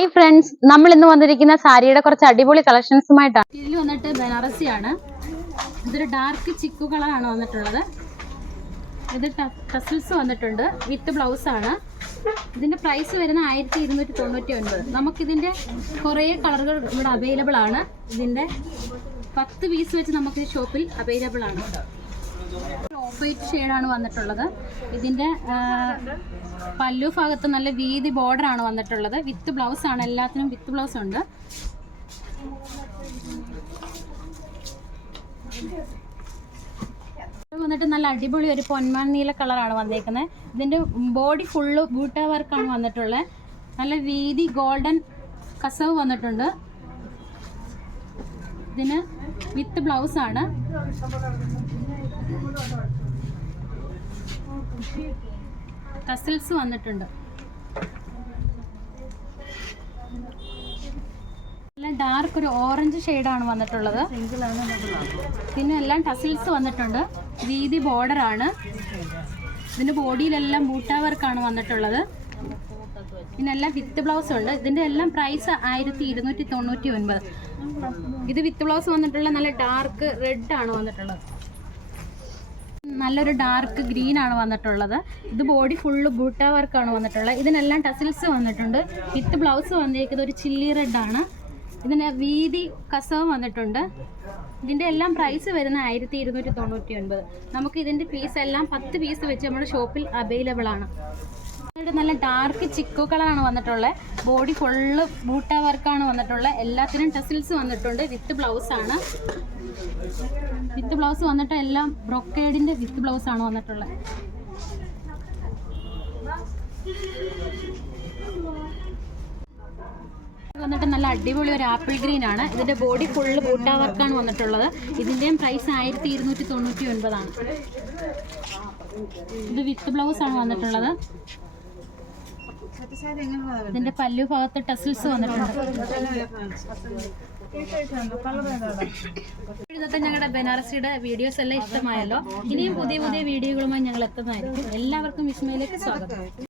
Hi friends, നമ്മൾ ഇന്ന് വന്നിരിക്കുന്ന സാരിയുടെ കുറച്ച് അടിപൊളി കളക്ഷൻസുമായിട്ടാണ്. ഇതിൽ വന്നിട്ട് ബനാറസിയാണ്. ഇതൊരു ഡാർക്ക് ചിക്കു കളറാണ് വന്നിട്ടുള്ളത്. ഇത് ടസിൽസ് വന്നിട്ടുണ്ട്, വിത്ത് ബ്ലൗസ് ആണ്. ഇതിൻ്റെ പ്രൈസ് വരുന്ന 1299. നമുക്കിതിൻ്റെ കുറേ കളറുകൾ ഇവിടെ അവൈലബിൾ ആണ്. ഇതിൻ്റെ 10 പീസ് വെച്ച് നമുക്ക് ഈ ഷോപ്പിൽ അവൈലബിൾ ആണ്. ഓഫ് വൈറ്റ് ഷെയ്ഡാണ് വന്നിട്ടുള്ളത്. ഇതിൻ്റെ പല്ലു ഭാഗത്ത് നല്ല വീതി ബോർഡറാണ് വന്നിട്ടുള്ളത്. വിത്ത് ബ്ലൗസ് ആണ്, എല്ലാത്തിനും വിത്ത് ബ്ലൗസ് ഉണ്ട്. വന്നിട്ട് നല്ല അടിപൊളി ഒരു പൊന്മാൻ നീല കളറാണ് വന്നേക്കുന്നത്. ഇതിൻ്റെ ബോഡി ഫുള്ള് ബൂട്ട വർക്കാണ് വന്നിട്ടുള്ളത്. നല്ല വീതി ഗോൾഡൻ കസവ് വന്നിട്ടുണ്ട്. ഇതിന് വിത്ത് ബ്ലൗസ് ആണ്. ടസിൽസ് വന്നിട്ടുണ്ട്. എല്ലാം ഡാർക്ക് ഒരു ഓറഞ്ച് ഷെയ്ഡാണ് വന്നിട്ടുള്ളത്. പിന്നെ എല്ലാം ടസിൽസ് വന്നിട്ടുണ്ട്. വീതി ബോർഡറാണ്. ഇതിൻ്റെ ബോഡിയിലെല്ലാം ബൂട്ട വർക്കാണ് വന്നിട്ടുള്ളത്. ഇതിനെല്ലാം വിത്ത് ബ്ലൗസ് ഉണ്ട്. ഇതിൻ്റെ എല്ലാം പ്രൈസ് 1299. ഇത് വിത്ത് ബ്ലൗസ് വന്നിട്ടുള്ള നല്ല ഡാർക്ക് റെഡ് ആണ് വന്നിട്ടുള്ളത്. നല്ലൊരു ഡാർക്ക് ഗ്രീൻ ആണ് വന്നിട്ടുള്ളത്. ഇത് ബോഡി ഫുള്ള് ബൂട്ട വർക്കാണ് വന്നിട്ടുള്ളത്. ഇതിനെല്ലാം ടസിൽസ് വന്നിട്ടുണ്ട്. വിത്ത് ബ്ലൗസ് വന്നിരിക്കുന്നത് ഒരു ചില്ലി റെഡ് ആണ്. ഇതിന് വീതി കസവ് വന്നിട്ടുണ്ട്. ഇതിൻ്റെ എല്ലാം പ്രൈസ് വരുന്ന 1299. നമുക്ക് ഇതിൻ്റെ പീസ് എല്ലാം 10 പീസ് വെച്ച് നമ്മുടെ ഷോപ്പിൽ അവൈലബിൾ ആണ്. നല്ല ഡാർക്ക് ചിക്കു കളറാണ് വന്നിട്ടുള്ളത്. ബോഡി ഫുള്ള് ബൂട്ട വർക്കാണ് വന്നിട്ടുള്ളത്. എല്ലാത്തിനും ടസിൽസ് വന്നിട്ടുണ്ട്. വിത്ത് ബ്ലൗസ് ആണ്. വിത്ത് ബ്ലൗസ് വന്നിട്ട് എല്ലാം ബ്രൊക്കേഡിൻ്റെ വിത്ത് ബ്ലൗസ് ആണ് വന്നിട്ടുള്ളത്. വന്നിട്ട് നല്ല അടിപൊളി ഒരു ആപ്പിൾ ഗ്രീൻ ആണ്. ഇതിൻ്റെ ബോഡി ഫുള്ള് ബൂട്ട വർക്കാണ് വന്നിട്ടുള്ളത്. ഇതിൻ്റെയും പ്രൈസ് 1299 ആണ്. ഇത് വിത്ത് ബ്ലൗസ് ആണ് വന്നിട്ടുള്ളത്. ഇതിൻ്റെ പല്ലു ഭാഗത്ത് ടസിൽസ് വന്നിട്ടുണ്ട്. ഇന്നത്തെ ഞങ്ങളുടെ ബനാറസിയുടെ വീഡിയോസ് എല്ലാം ഇഷ്ടമായല്ലോ. ഇനിയും പുതിയ പുതിയ വീഡിയോകളുമായി ഞങ്ങൾ എത്തുന്നതായിരിക്കും. എല്ലാവർക്കും വിസ്മയിലേക്ക് സ്വാഗതം.